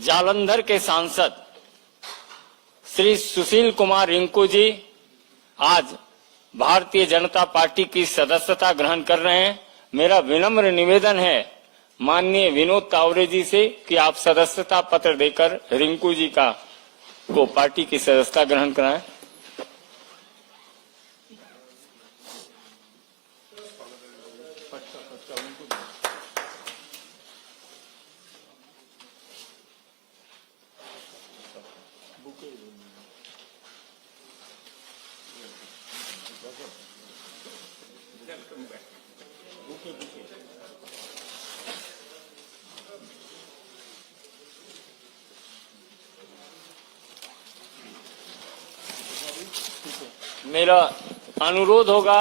जालंधर के सांसद श्री सुशील कुमार रिंकू जी आज भारतीय जनता पार्टी की सदस्यता ग्रहण कर रहे हैं। मेरा विनम्र निवेदन है माननीय विनोद तावरे जी से कि आप सदस्यता पत्र देकर रिंकू जी को पार्टी की सदस्यता ग्रहण कराएं। मेरा अनुरोध होगा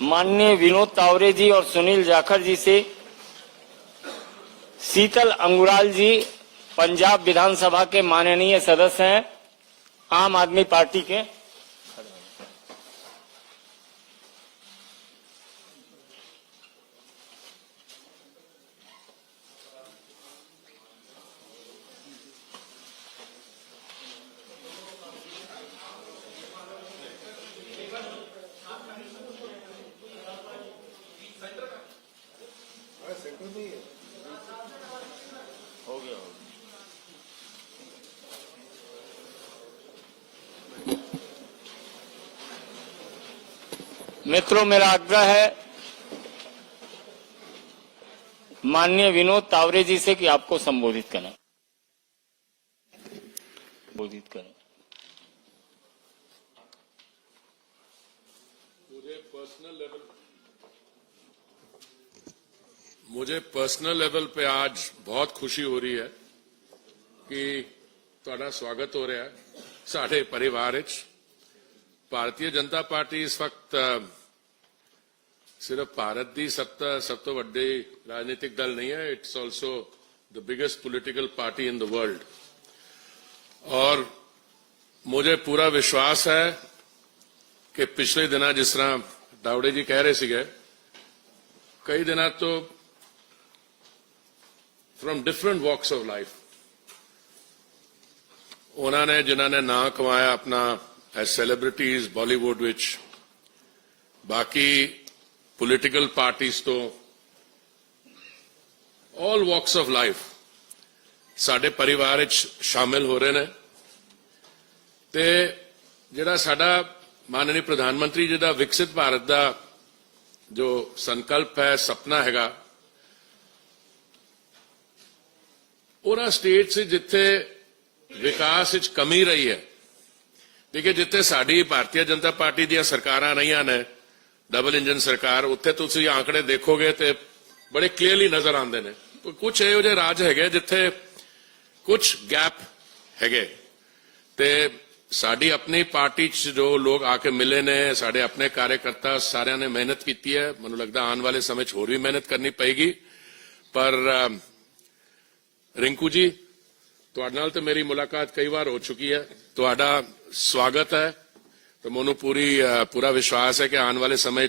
माननीय विनोद तावरे जी और सुनील जाखड़ जी से, शीतल अंगुराल जी पंजाब विधानसभा के माननीय सदस्य हैं, आम आदमी पार्टी के। हो गया। मित्रों, मेरा आग्रह है माननीय विनोद तावरे जी से कि आपको संबोधित करें। मुझे पर्सनल लेवल पे आज बहुत खुशी हो रही है कि ਤੁਹਾਡਾ स्वागत हो रहा है साढ़े परिवार विच। भारतीय जनता पार्टी इस वक्त सिर्फ भारत की सब तो वड्डी राजनीतिक दल नहीं है, it's also the biggest political party in the world. और मुझे पूरा विश्वास है कि पिछले दिना जिस तरह दावड़े जी कह रहे थे, कई दिना तो from different walks of life उन्होंने जिन्होंने ना कमाया अपना एज सेलिब्रिटीज बॉलीवुड विच, बाकी पॉलिटिकल पार्टीज तो ऑल वॉक्स ऑफ लाइफ साडे परिवार विच शामिल हो रहे हैं। ते जिहड़ा साडा माननीय प्रधानमंत्री जी का विकसित भारत का जो संकल्प है, सपना हैगा, उन्हां स्टेट से जिथे विकास विच कमी रही है, देखिए जिथे साडी भारतीय जनता पार्टी दी सरकारां रही ने डबल इंजन सरकार, उत्थे तुसीं आंकड़े देखोगे तो बड़े क्लीयरली नजर आते हैं। कुछ इहो जिहे राज है जिथे कुछ गैप है। ते साडी अपनी पार्टी च जो लोग आके मिले ने, साडे अपने कार्यकर्ता सारिਆਂ ने मेहनत की है। मैनूं लगदा आने वाले समय होर भी मेहनत करनी पेगी। पर रिंकू जी, तुहाडे नाल तो मेरी मुलाकात कई बार हो चुकी है, तुहाडा स्वागत है। तो मैनूं पूरा विश्वास है कि आने वाले समय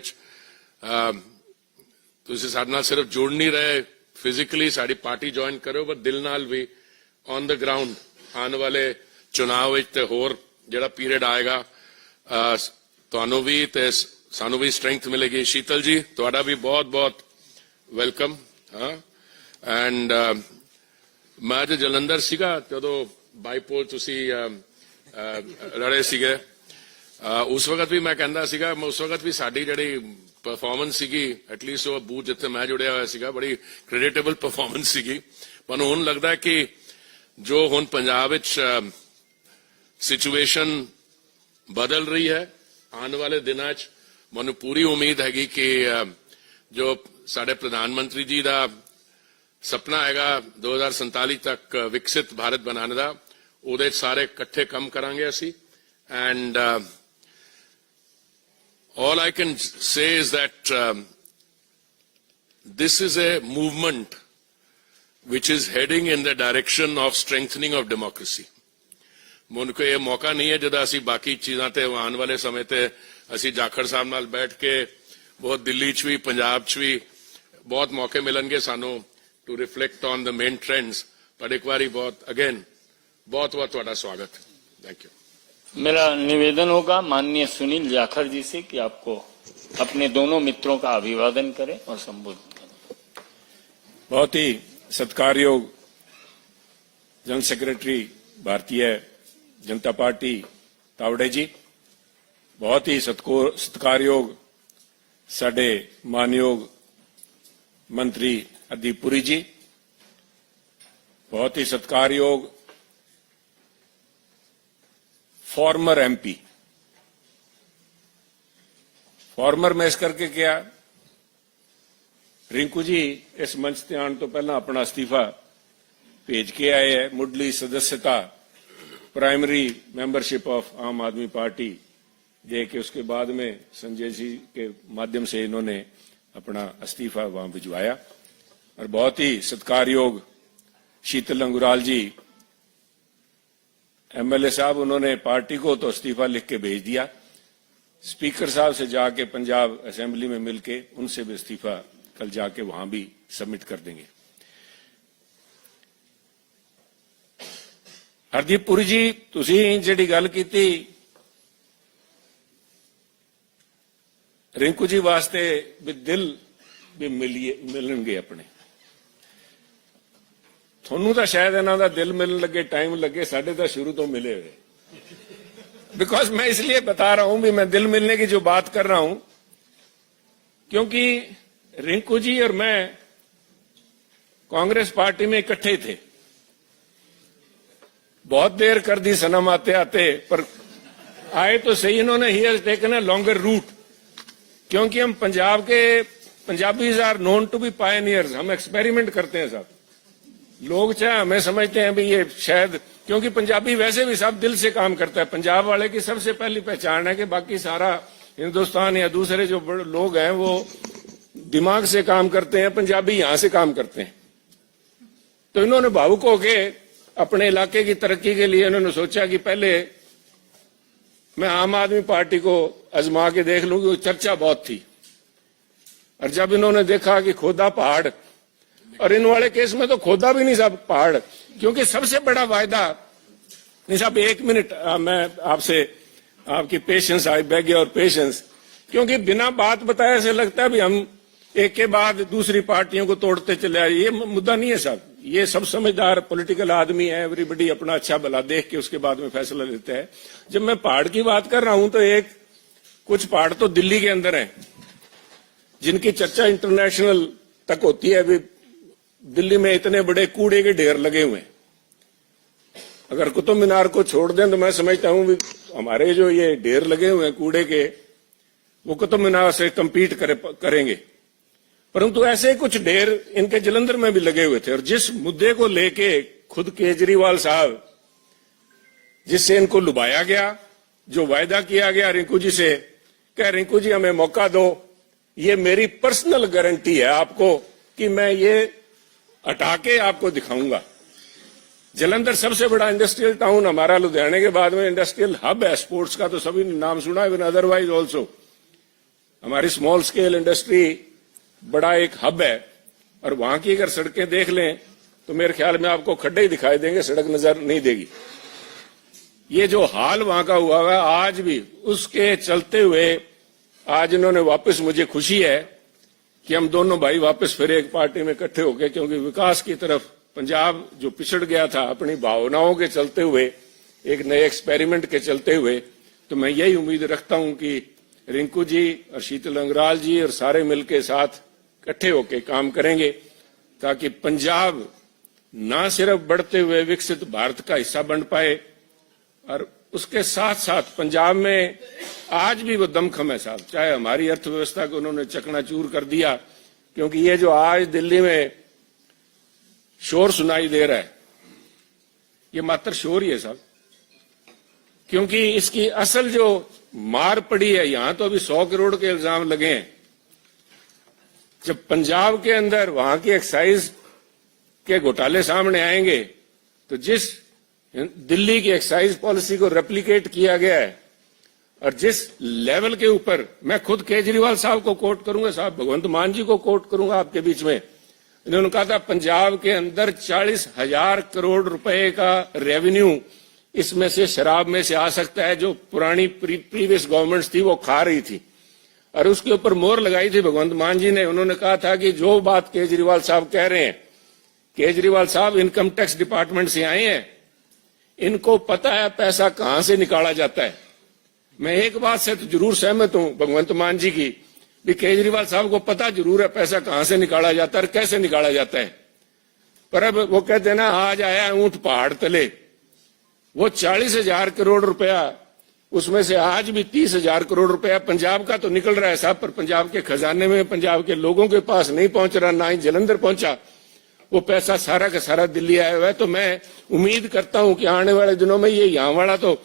तुसीं साडे नाल सिर्फ जुड़ नहीं रहे फिजिकली साडी पार्टी ज्वाइन करो, पर दिल नाल भी ऑन द ग्राउंड आने वाले चुनाव विच ते होर जिहड़ा पीरियड आएगा तुहानूं भी ते सानूं भी स्ट्रेंथ मिलेगी। शीतल जी, तुहाडा भी बहुत बहुत वेलकम। हाँ, एंड मैं अज जलंधर सीगा जदों बाईपोल तुसीं लड़े सीगे, उस वक्त भी मैं कहंदा सीगा, उस वक्त भी साडी जिहड़ी परफॉर्मेंस सीगी, एटलीस्ट वो बूथ जिथे मैं जुड़िया होया सीगा, बड़ी क्रेडिटेबल परफॉर्मेंस सीगी। पर हुण लगदा है कि जो हुण पंजाब विच सिचुएशन बदल रही है, आने वाले दिनों च मैनूं पूरी उम्मीद हैगी कि जो साडे प्रधानमंत्री जी का सपना हैगा 2047 तक विकसित भारत बनाने का, उहदे सारे इकट्ठे काम करांगे असी। And all I can say is that this is a movement which is heading in the direction of strengthening of democracy. मुझे को ये मौका नहीं है जदा असी बाकी चीज़ां ते आने वाले समय ते असी जाखड़ साहब नाल बैठ के बहुत दिल्ली च भी पंजाब च भी बहुत मौके मिलणगे सानू to reflect on the main trends. पर एक बारी बहुत अगेन बहुत बहुत ਤੁਹਾਡਾ स्वागत। Thank you. मेरा निवेदन होगा माननीय सुनील जाखड़ जी से कि आपको अपने दोनों मित्रों का अभिवादन करें और संबोधित करें। बहुत ही सत्कारयोग general secretary Bharatiya Janata party Tawde जी, बहुत ही सत्कारयोग साडे मानयोग मंत्री हरदीप पुरी जी, बहुत ही सत्कारयोग फॉर्मर एमपी। फॉर्मर में इस करके क्या, रिंकू जी इस मंच ते आने तो पहला अपना इस्तीफा भेज के आए हैं। मुढ़ली सदस्यता प्राइमरी मेंबरशिप ऑफ आम आदमी पार्टी दे के उसके बाद में संजय जी के माध्यम से इन्होंने अपना इस्तीफा वहां भिजवाया। और बहुत ही सत्कारयोग शीतल अंगुराल जी एमएलए साहब, उन्होंने पार्टी को तो इस्तीफा लिख के भेज दिया, स्पीकर साहब से जाके पंजाब असेंबली में मिलके उनसे भी इस्तीफा कल जाके वहां भी सबमिट कर देंगे। हरदीप पुरी जी, तुसी जिहड़ी गल कीती रिंकू जी वास्ते भी दिल भी मिलणगे अपने, थोनू तो शायद इन्हां दा दिल मिलन लगे टाइम लगे, साडे तो शुरू तो मिले हुए। बिकॉज मैं इसलिए बता रहा हूं भी मैं दिल मिलने की जो बात कर रहा हूं, क्योंकि रिंकू जी और मैं कांग्रेस पार्टी में इकट्ठे थे। बहुत देर कर दी सनम आते आते, पर आए तो सही इन्होंने। He has taken a longer route, क्योंकि हम पंजाब के Punjabis are known to be pioneers. हम एक्सपेरिमेंट करते हैं साहब। लोग चाहे हमें समझते हैं भी ये शायद, क्योंकि पंजाबी वैसे भी सब दिल से काम करता है। पंजाब वाले की सबसे पहली पहचान है कि बाकी सारा हिंदुस्तान या दूसरे जो बड़े लोग हैं वो दिमाग से काम करते हैं, पंजाबी यहां से काम करते हैं। तो इन्होंने भावुक होके अपने इलाके की तरक्की के लिए इन्होंने सोचा कि पहले मैं आम आदमी पार्टी को आजमा के देख लूं, कि चर्चा बहुत थी। और जब इन्होंने देखा कि खोदा पहाड़, और इन वाले केस में तो खोदा भी नहीं साहब पहाड़, क्योंकि सबसे बड़ा वायदा नहीं साहब। एक मिनट मैं आपसे आपकी patience, I beg your patience, क्योंकि बिना बात बताए ऐसे लगता है भी हम एक के बाद दूसरी पार्टियों को तोड़ते चले आए। ये मुद्दा नहीं है साहब। ये सब समझदार पॉलिटिकल आदमी है, एवरीबडी अपना अच्छा भला देख के उसके बाद में फैसला लेता है। जब मैं पहाड़ की बात कर रहा हूं तो कुछ पहाड़ तो दिल्ली के अंदर हैं, जिनकी चर्चा इंटरनेशनल तक होती है। अभी दिल्ली में इतने बड़े कूड़े के ढेर लगे हुए हैं, अगर कुतुब मीनार को छोड़ दें तो मैं समझता हूं भी हमारे जो ये ढेर लगे हुए हैं कूड़े के, वो कुतुब मीनार से कम्पीट करेंगे। परंतु ऐसे कुछ ढेर इनके जलंधर में भी लगे हुए थे। और जिस मुद्दे को लेके खुद केजरीवाल साहब, जिससे इनको लुभाया गया, जो वायदा किया गया रिंकू जी से, कह रिंकू जी हमें मौका दो, ये मेरी पर्सनल गारंटी है आपको कि मैं ये हटा के आपको दिखाऊंगा। जलंधर सबसे बड़ा इंडस्ट्रियल टाउन हमारा, लुधियाने के बाद में इंडस्ट्रियल हब है स्पोर्ट्स का, तो सभी ने नाम सुना है, अदरवाइज ऑल्सो हमारी स्मॉल स्केल इंडस्ट्री बड़ा एक हब है। और वहां की अगर सड़कें देख लें तो मेरे ख्याल में आपको खड्डे ही दिखाई देंगे, सड़क नजर नहीं देगी। ये जो हाल वहां का हुआ है आज भी, उसके चलते हुए आज इन्होंने वापस, मुझे खुशी है कि हम दोनों भाई वापस फिर एक पार्टी में इकट्ठे हो गए, क्योंकि विकास की तरफ पंजाब जो पिछड़ गया था अपनी भावनाओं के चलते हुए, एक नए एक्सपेरिमेंट के चलते हुए, तो मैं यही उम्मीद रखता हूं कि रिंकू जी और शीतल अंगराल जी और सारे मिलकर साथ इकट्ठे होकर काम करेंगे, ताकि पंजाब न सिर्फ बढ़ते हुए विकसित भारत का हिस्सा बन पाए, और उसके साथ साथ पंजाब में आज भी वो दमखम है साहब। चाहे हमारी अर्थव्यवस्था को उन्होंने चकनाचूर कर दिया, क्योंकि ये जो आज दिल्ली में शोर सुनाई दे रहा है, ये मात्र शोर ही है साहब, क्योंकि इसकी असल जो मार पड़ी है, यहां तो अभी 100 करोड़ के इल्जाम लगे हैं। जब पंजाब के अंदर वहां की एक्साइज के घोटाले सामने आएंगे, तो जिस दिल्ली की एक्साइज पॉलिसी को रेप्लिकेट किया गया है, और जिस लेवल के ऊपर, मैं खुद केजरीवाल साहब को कोट करूंगा साहब, भगवंत मान जी को कोट करूंगा आपके बीच में, इन्होंने कहा था पंजाब के अंदर 40,000 करोड़ रुपए का रेवेन्यू इसमें से शराब में से आ सकता है, जो पुरानी प्रीवियस गवर्नमेंट्स थी वो खा रही थी। और उसके ऊपर मोहर लगाई थी भगवंत मान जी ने। उन्होंने कहा था कि जो बात केजरीवाल साहब कह रहे हैं, केजरीवाल साहब इनकम टैक्स डिपार्टमेंट से आए हैं, इनको पता है पैसा कहां से निकाला जाता है। मैं एक बात से तो जरूर सहमत हूं भगवंत मान जी की, भी केजरीवाल साहब को पता जरूर है पैसा कहां से निकाला जाता है और कैसे निकाला जाता है। पर अब वो कहते हैं ना, आज आया ऊंट पहाड़ तले। वो 40,000 करोड़ रुपया, उसमें से आज भी 30,000 करोड़ रुपया पंजाब का तो निकल रहा है साहब, पर पंजाब के खजाने में, पंजाब के लोगों के पास नहीं पहुंच रहा, ना ही जलंधर पहुंचा। वो पैसा सारा का सारा दिल्ली आया हुआ है। तो मैं उम्मीद करता हूं कि आने वाले दिनों में ये यहाँ वाला तो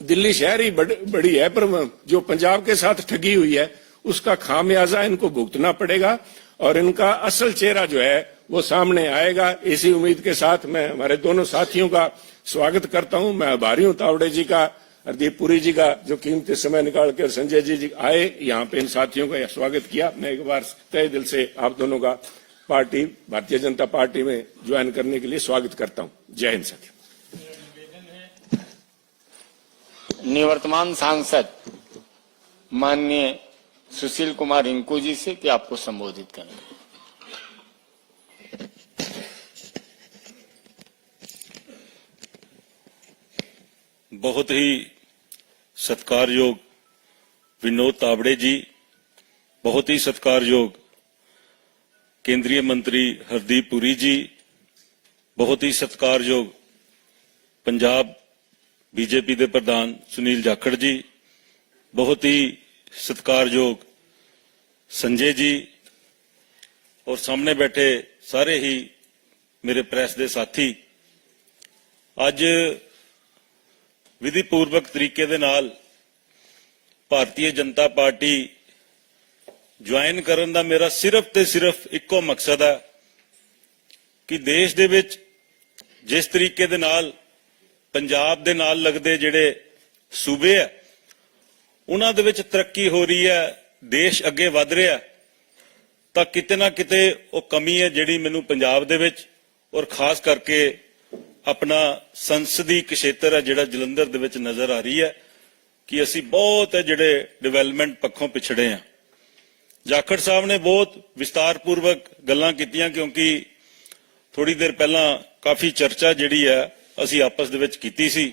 दिल्ली शहर ही बड़ी है, पर जो पंजाब के साथ ठगी हुई है उसका खामियाजा इनको भुगतना पड़ेगा और इनका असल चेहरा जो है वो सामने आएगा। इसी उम्मीद के साथ मैं हमारे दोनों साथियों का स्वागत करता हूं। मैं आभारी हूं तावड़े जी का, हरदीप पुरी जी का, जो कीमती समय निकाल कर संजय जी आए यहाँ पे, इन साथियों का स्वागत किया। मैं एक बार तहे दिल से आप दोनों का पार्टी भारतीय जनता पार्टी में ज्वाइन करने के लिए स्वागत करता हूं। जय हिंद साथियों। निवर्तमान सांसद माननीय सुशील कुमार रिंकू जी से कि आपको संबोधित करें। बहुत ही सत्कारयोग विनोद तावड़े जी, बहुत ही सत्कारयोग केंद्रीय मंत्री हरदीप पुरी जी, बहुत ही सत्कारयोग पंजाब बीजेपी के प्रधान सुनील जाखड़ जी, बहुत ही सत्कारयोग संजय जी और सामने बैठे सारे ही मेरे प्रेस के साथी। अज विधिपूर्वक तरीके दे नाल भारतीय जनता पार्टी ज्वाइन करन दा मेरा सिर्फ ते सिर्फ इक्को मकसद है कि देश दे विच जिस तरीके दे नाल पंजाब दे नाल लगदे जिहड़े सूबे है उन्हां दे विच तरक्की हो रही है, देश अगे वध रहा है, तां किते ना किते वो कमी है जिहड़ी मैनूं पंजाब दे विच और खास करके अपना संसदी क्षेत्र है जिहड़ा जलंधर दे विच नज़र आ रही है कि असी बहुत है जिहड़े डिवेलपमेंट पक्षों पिछड़े हैं। जाखड़ साहब ने बहुत विस्तारपूर्वक गल्लां कीतियां, क्योंकि थोड़ी देर पहला काफ़ी चर्चा जिहड़ी है असी आपस दे विच कीती सी।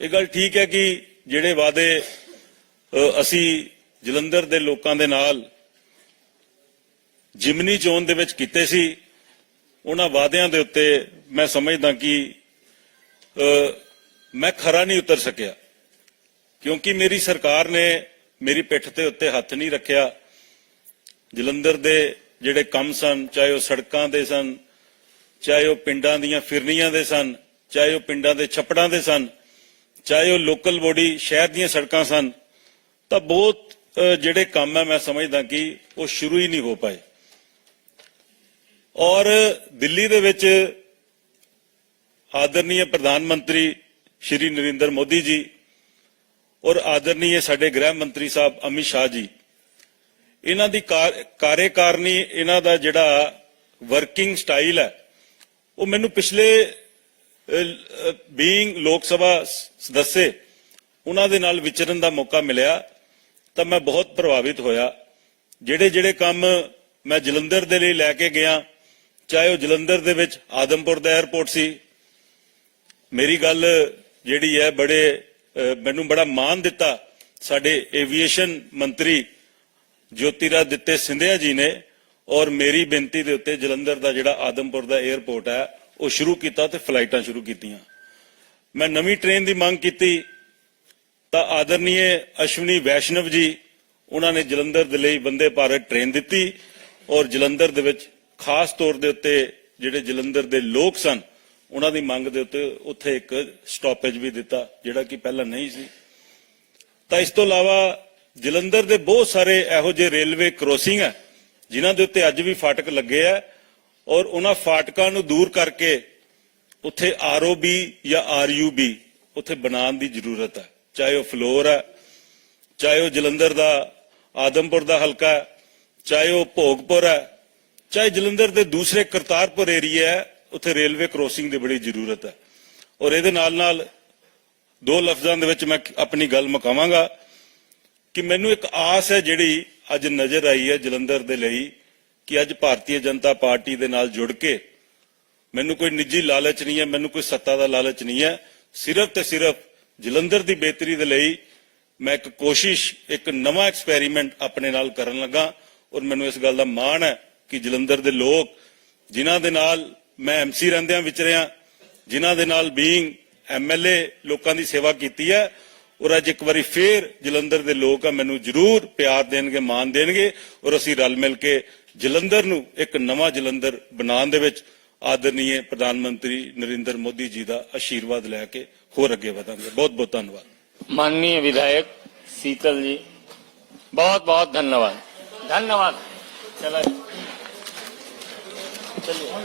ये गल ठीक है कि जिहड़े वादे असी जलंधर दे लोकां दे नाल जिमनी चोण दे विच कीते सी, उन्हां वादियां दे उत्ते मैं समझदा कि मैं खरा नहीं उतर सकिया, क्योंकि मेरी सरकार ने मेरी पिठ ते उत्ते हथ नहीं रखिया। जलंधर दे जिहड़े काम सन, चाहे वो सड़कां दे सन, चाहे वो पिंडां दीयां फिरनियां दे सन, चाहे वो पिंडां दे छप्पड़ां दे सन, चाहे वो लोकल बॉडी शहर दीयां सड़कां सन, तां बहुत जिहड़े काम है मैं समझदा कि वो शुरू ही नहीं हो पाए। और दिल्ली दे विच आदरणीय प्रधानमंत्री श्री नरेंद्र मोदी जी और आदरणीय साडे गृह मंत्री साहब अमित शाह जी, इन्हां दी कार्यकारिणी, इन्हां दा जिहड़ा वर्किंग स्टाइल है वो मैनूं पिछले बीइंग लोक सभा सदस्य उन्हां दे नाल विचरण दा मौका मिलिया तां मैं बहुत प्रभावित होया। जिहड़े जिहड़े काम मैं जलंधर दे लई लैके गया, चाहे वो जलंधर दे विच आदमपुर दा एयरपोर्ट सी, मेरी गल जिहड़ी है बड़े मैनूं बड़ा मान दिता साडे एविएशन मंत्री ज्योतिरादित्य सिंधिया जी ने, और मेरी बेनती दे उत्ते जलंधर दा जिहड़ा आदमपुर दा एयरपोर्ट है वो शुरू किया ते फ्लाइटां शुरू कीतियां। मैं नवीं ट्रेन की मांग की तां आदरणीय अश्विनी वैष्णव जी उन्होंने जलंधर दे लई वंदे भारत ट्रेन दी और जलंधर दे विच खास तौर दे उत्ते जिहड़े जलंधर दे लोग सन उन्हां दी मंग दे उत्ते उत्थे एक स्टॉपेज भी दिता जिहड़ा कि पहला नहीं सी। तां इस तों इलावा जलंधर दे बहुत सारे इहो जिहे रेलवे क्रॉसिंग है जिन्हां दे उत्ते अज भी फाटक लगे है और उन्हां फाटकां नूं दूर करके उत्थे ROB या RUB उत्थे बनाउण दी जरूरत है, चाहे वो फ्लोर है, चाहे वो जलंधर दा आदमपुर दा हलका है, चाहे वो भोगपुर है, ਚਾਹੇ ਜਲੰਧਰ ਦੇ ਦੂਸਰੇ ਕਰਤਾਰਪੁਰ ਏਰੀਆ ਹੈ, ਉੱਥੇ ਰੇਲਵੇ ਕ੍ਰੋਸਿੰਗ ਦੀ ਬੜੀ ਜ਼ਰੂਰਤ ਹੈ। ਔਰ ਇਹਦੇ ਨਾਲ ਦੋ ਲਫ਼ਜ਼ਾਂ ਦੇ ਵਿੱਚ ਮੈਂ ਆਪਣੀ ਗੱਲ ਮੁਕਾਵਾਂਗਾ ਕਿ ਮੈਨੂੰ ਇੱਕ ਆਸ ਹੈ ਜਿਹੜੀ ਅੱਜ ਨਜ਼ਰ ਆਈ ਹੈ ਜਲੰਧਰ ਦੇ ਲਈ ਕਿ ਅੱਜ ਭਾਰਤੀ ਜਨਤਾ ਪਾਰਟੀ ਦੇ ਨਾਲ ਜੁੜ ਕੇ, ਮੈਨੂੰ ਕੋਈ ਨਿੱਜੀ ਲਾਲਚ ਨਹੀਂ ਹੈ, ਮੈਨੂੰ ਕੋਈ ਸੱਤਾ ਦਾ ਲਾਲਚ ਨਹੀਂ ਹੈ, ਸਿਰਫ ਤੇ ਸਿਰਫ ਜਲੰਧਰ ਦੀ ਬਿਹਤਰੀ ਦੇ ਲਈ ਮੈਂ ਇੱਕ ਕੋਸ਼ਿਸ਼, ਇੱਕ ਨਵਾਂ ਐਕਸਪੈਰੀਮੈਂਟ ਆਪਣੇ ਨਾਲ ਕਰਨ ਲੱਗਾ। ਔਰ ਮੈਨੂੰ ਇਸ ਗੱਲ ਦਾ ਮਾਣ ਹੈ ਕਿ ਜਲੰਧਰ ਦੇ ਲੋਕ ਜਿਨ੍ਹਾਂ ਦੇ ਨਾਲ ਮੈਂ ਐਮਸੀ ਰਹਿੰਦਿਆਂ ਵਿਚਰਿਆ, ਜਿਨ੍ਹਾਂ ਦੇ ਨਾਲ ਬੀਇੰਗ ਐਮਐਲਏ ਲੋਕਾਂ ਦੀ ਸੇਵਾ ਕੀਤੀ ਹੈ, ਔਰ ਅੱਜ ਇੱਕ ਵਾਰੀ ਫੇਰ ਜਲੰਧਰ ਦੇ ਲੋਕ ਆ ਮੈਨੂੰ ਜ਼ਰੂਰ ਪਿਆਰ ਦੇਣਗੇ, ਮਾਣ ਦੇਣਗੇ ਔਰ ਅਸੀਂ ਰਲ ਮਿਲ ਕੇ ਜਲੰਧਰ ਨੂੰ ਇੱਕ ਨਵਾਂ ਜਲੰਧਰ ਬਣਾਉਣ ਦੇ ਵਿੱਚ ਆਦਰਨੀय ਪ੍ਰਧਾਨ ਮੰਤਰੀ ਨਰਿੰਦਰ ਮੋਦੀ ਜੀ ਦਾ ਆਸ਼ੀਰਵਾਦ ਲੈ ਕੇ ਹੋਰ ਅੱਗੇ ਵਧਾਂਗੇ। ਬਹੁਤ ਬਹੁਤ ਧੰਨਵਾਦ। माननीय विधायक शीतल जी, बहुत बहुत धन्यवाद। धन्यवाद। चला चलिए।